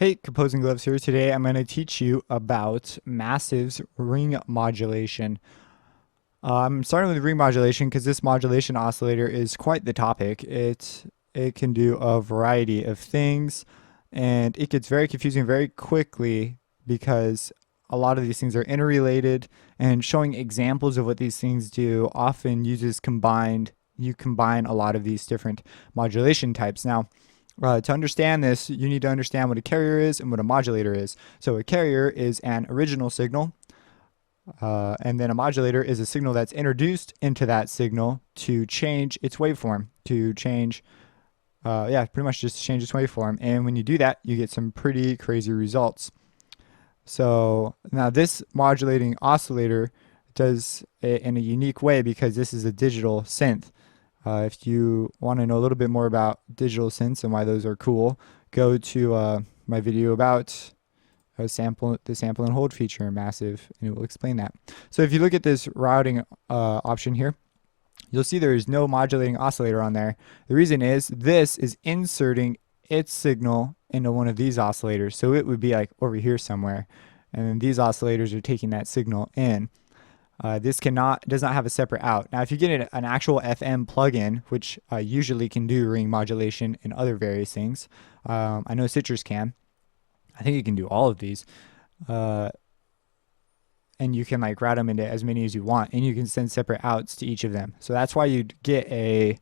Hey, Composing Gloves here. Today I'm going to teach you about massives ring modulation. I'm starting with ring modulation because this modulation oscillator is quite the topic. It can do a variety of things, and it gets very confusing very quickly because a lot of these things are interrelated, and showing examples of what these things do often uses you combine a lot of these different modulation types. Now, to understand this, you need to understand what a carrier is and what a modulator is. So a carrier is an original signal, and then a modulator is a signal that's introduced into that signal to change its waveform, to change, pretty much just change its waveform. And when you do that, you get some pretty crazy results. So now this modulating oscillator does it in a unique way because this is a digital synth. If you want to know a little bit more about digital synths and why those are cool, go to my video about the sample and hold feature in Massive, and it will explain that. So if you look at this routing option here, you'll see there is no modulating oscillator on there. The reason is this is inserting its signal into one of these oscillators. So it would be like over here somewhere, and then these oscillators are taking that signal in. This does not have a separate out. Now, if you get an actual FM plugin, which usually can do ring modulation and other various things, I know Citrus can. I think it can do all of these, and you can like route them into as many as you want, and you can send separate outs to each of them. So that's why you'd get a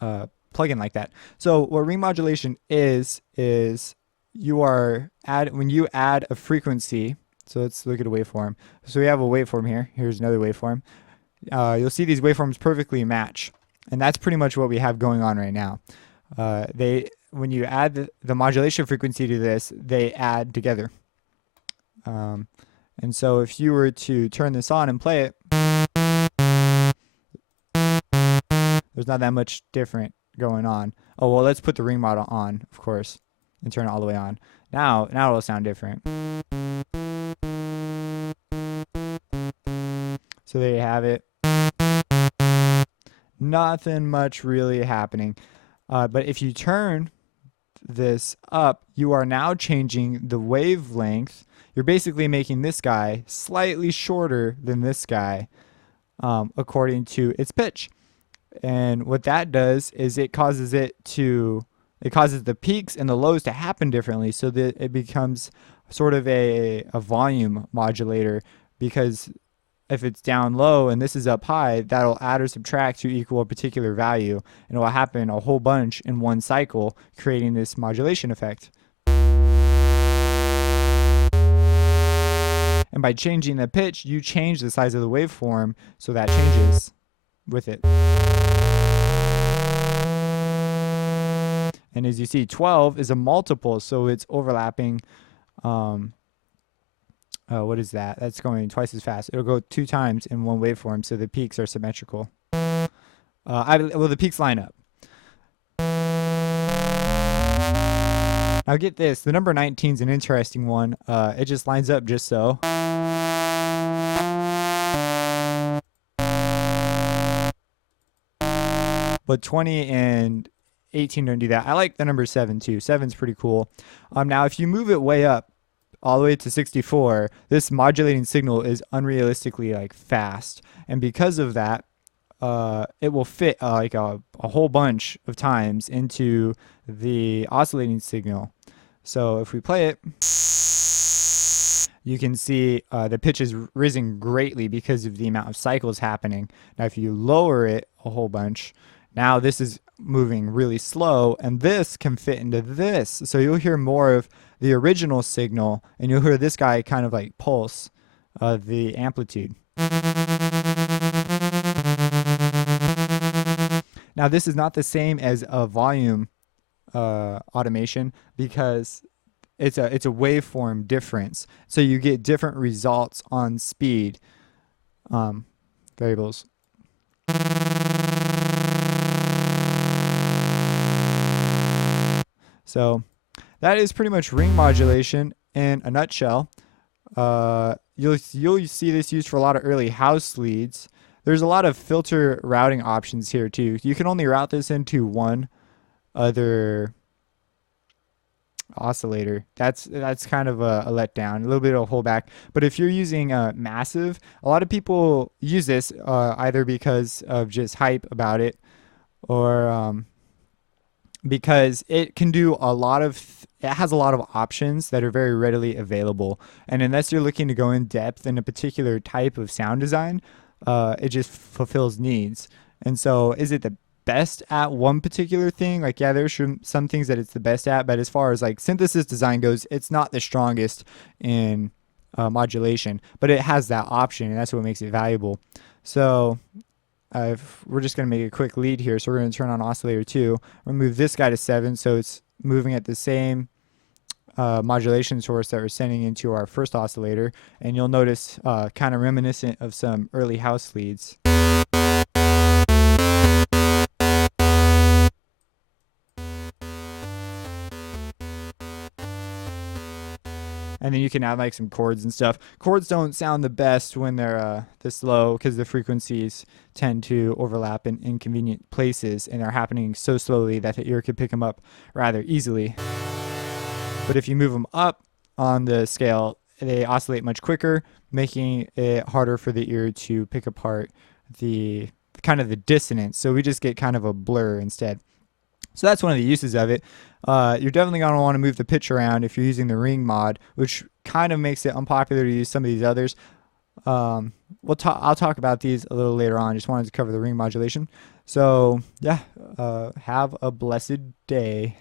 plugin like that. So what ring modulation is when you add a frequency. So let's look at a waveform. So we have a waveform here. Here's another waveform. You'll see these waveforms perfectly match. And that's pretty much what we have going on right now. When you add the modulation frequency to this, they add together. And so if you were to turn this on and play it, there's not that much different going on. Oh, well, let's put the ring model on, of course, and turn it all the way on. Now it'll sound different. So there you have it. Nothing much really happening. But if you turn this up, you are now changing the wavelength. You're basically making this guy slightly shorter than this guy according to its pitch. And what that does is it causes the peaks and the lows to happen differently, so that it becomes sort of a volume modulator, because if it's down low and this is up high, that'll add or subtract to equal a particular value, and it will happen a whole bunch in one cycle, creating this modulation effect. And by changing the pitch, you change the size of the waveform, so that changes with it. And as you see, 12 is a multiple, so it's overlapping. What is that? That's going twice as fast. It'll go 2 times in one waveform, so the peaks are symmetrical. Well, the peaks line up. Now get this, the number 19 is an interesting one. It just lines up just so. But 20 and 18 don't do that. I like the number 7 too. 7's pretty cool. Now if you move it way up, all the way to 64, this modulating signal is unrealistically like fast, and because of that, it will fit like a whole bunch of times into the oscillating signal. So if we play it, you can see the pitch is risen greatly because of the amount of cycles happening. Now if you lower it a whole bunch, now this is moving really slow, and this can fit into this. So you'll hear more of the original signal, and you'll hear this guy kind of like pulse the amplitude. Now this is not the same as a volume automation, because it's a waveform difference. So you get different results on speed variables. So that is pretty much ring modulation in a nutshell. You'll see this used for a lot of early house leads. There's a lot of filter routing options here too. You can only route this into one other oscillator. That's kind of a letdown, a little bit of a holdback. But if you're using massive, a lot of people use this either because of just hype about it, or because it can do a lot of it has a lot of options that are very readily available. And unless you're looking to go in depth in a particular type of sound design, it just fulfills needs. And so, is it the best at one particular thing? Like, yeah, there's some things that it's the best at, but as far as like synthesis design goes, it's not the strongest in modulation. But it has that option, and that's what makes it valuable. So, we're just going to make a quick lead here. So we're going to turn on oscillator 2. We're going to move this guy to 7, so it's moving at the same modulation source that we're sending into our first oscillator. And you'll notice kind of reminiscent of some early house leads. And then you can add like some chords and stuff. Chords don't sound the best when they're this low because the frequencies tend to overlap in inconvenient places, and they're happening so slowly that the ear could pick them up rather easily. But if you move them up on the scale, they oscillate much quicker, making it harder for the ear to pick apart the kind of the dissonance. So we just get kind of a blur instead. So that's one of the uses of it. You're definitely going to want to move the pitch around if you're using the ring mod, which kind of makes it unpopular to use some of these others. I'll talk about these a little later on. Just wanted to cover the ring modulation. So yeah, have a blessed day.